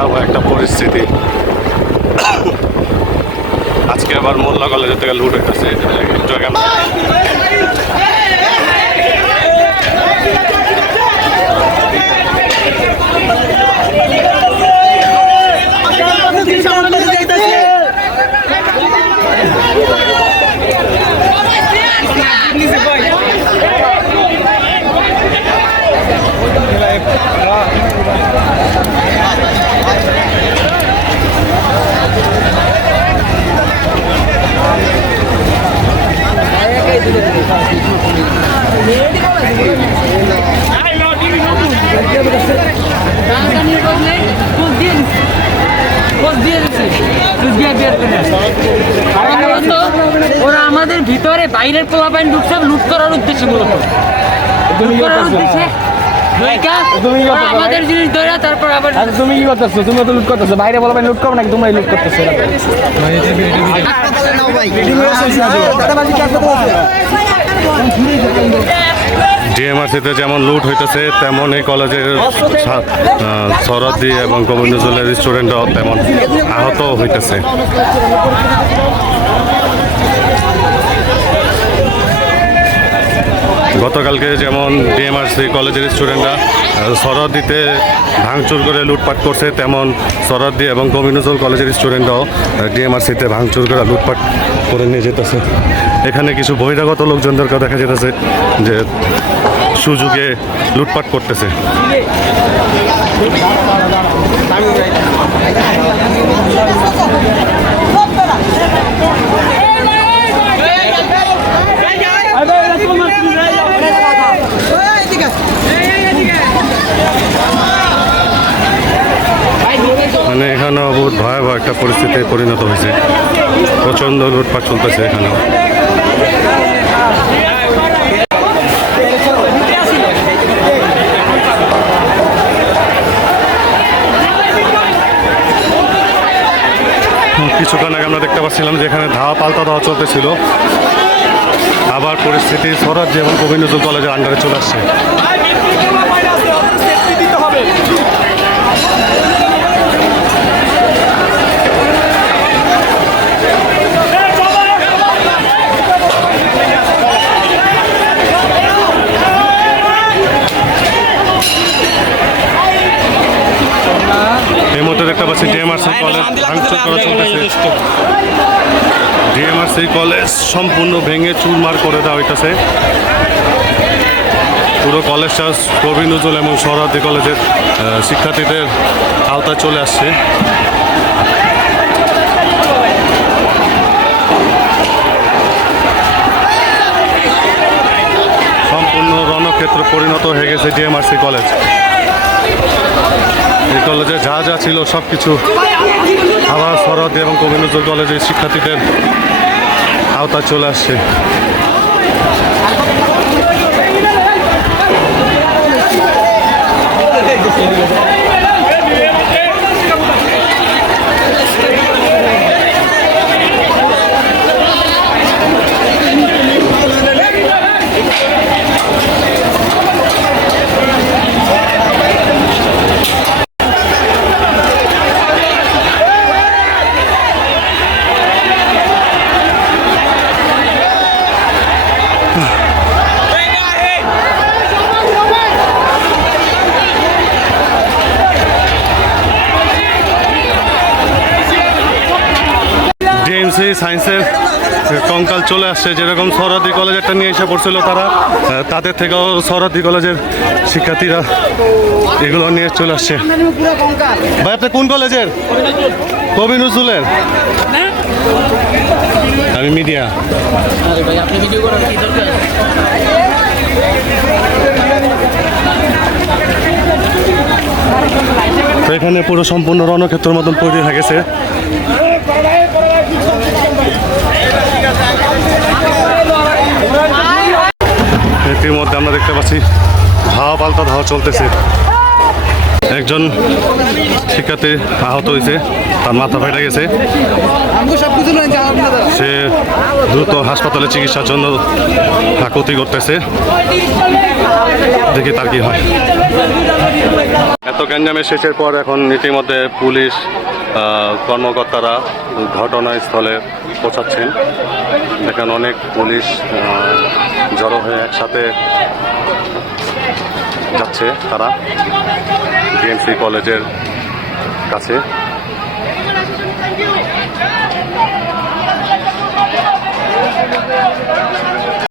ভয়াবহ একটা পরিস্থিতি। আজকে আবার মোল্লা কলেজের থেকে লুট হইতেছে। একটু আগে ওরা আমাদের ভিতরে বাইরের পোলাপাইন ঢুকছে লুট করার উদ্দেশ্যে, মূলত আমাদের জিনিস ধরে তারপর আবার তুমি কি করতেছো? তুমি তো লুট করতেছো, বাইরে বলবেন লুট করো নাকি তোমরা লুট করতেছো? ডিএমআরসিতে যেমন লুট হইতেছে তেমন এই কলেজের সরদি এবং গোবিন্দজলের স্টুডেন্টরাও তেমন আহত হইতেছে। গতকালকে যেমন ডিএমআরসি কলেজের স্টুডেন্টরা সরদিতে ভাঙচুর করে লুটপাট করছে, তেমন সরদি এবং গোবিন্দজল কলেজের স্টুডেন্টরাও ডিএমআরসিতে ভাঙচুর করে লুটপাট করে নিয়ে যেতেছে। এখানে কিছু বহিরাগত লোকজনদেরকে দেখা যেতেছে যে সুযোগে লুটপাট করতেছে। মানে এখানেও বহুত ভয়াবহ একটা পরিস্থিতিতে পরিণত হয়েছে। প্রচণ্ড লুটপাট চলতেছে এখানেও। কিছুক্ষণ আগে আমরা দেখতে পাচ্ছিলাম যে এখানে ধাওয়া পাল্টা ধাওয়া চলতেছিল, আবার পরিস্থিতি সরাজ্য এবং গোবিন্দজল কলেজের আন্ডারে চলে আসছে। এই মুহূর্তে দেখতে পাচ্ছি ডিএমআরসি কলেজ ভাঙচুর করা চলতেছে। ডিএমআরসি কলেজ সম্পূর্ণ ভেঙে চুরমার করে দেওয়া হইতেছে। পুরো কলেজটা গোবিন্দজল এবং সরদি কলেজের শিক্ষার্থীদের আওতায় চলে আসছে। সম্পূর্ণ রণক্ষেত্র পরিণত হয়ে গেছে ডিএমআরসি কলেজ। এই কলেজে যা যা ছিল সব কিছু আবার সরদি এবং গোবিন্দজল কলেজের শিক্ষার্থীদের আওতায় চলে আসছে। ডিএমসি সায়েন্সের কঙ্কাল চলে আসছে। যেরকম সরদি কলেজ একটা নিয়ে এসে পড়ছিল তারা, তাদের থেকেও সরদি কলেজের শিক্ষার্থীরা এগুলো নিয়ে চলে আসছে। ভাই আপনি কোন কলেজের? গোবিন্দজলের? আমি মিডিয়া। তো এখানে পুরো সম্পূর্ণ রণক্ষেত্রের মতন তৈরি হয়ে গেছে। এটির মধ্যে আমরা দেখতে পাচ্ছি ধাওয়া পাল্টা ধাওয়া চলতেছে। একজন শিক্ষার্থী আহত হয়েছে, তার মাথা ফেটে গেছে। সে দ্রুত হাসপাতালে চিকিৎসার জন্য আকুতি করতেছে, দেখি তার কি হয়। এত গ্যাঞ্জামের শেষের পর এখন ইতিমধ্যে পুলিশ কর্মকর্তারা ঘটনাস্থলে পৌঁছাচ্ছেন। দেখেন অনেক পুলিশ জড়ো হয়ে একসাথে যাচ্ছে তারা ডিএমসি কলেজের কাছে।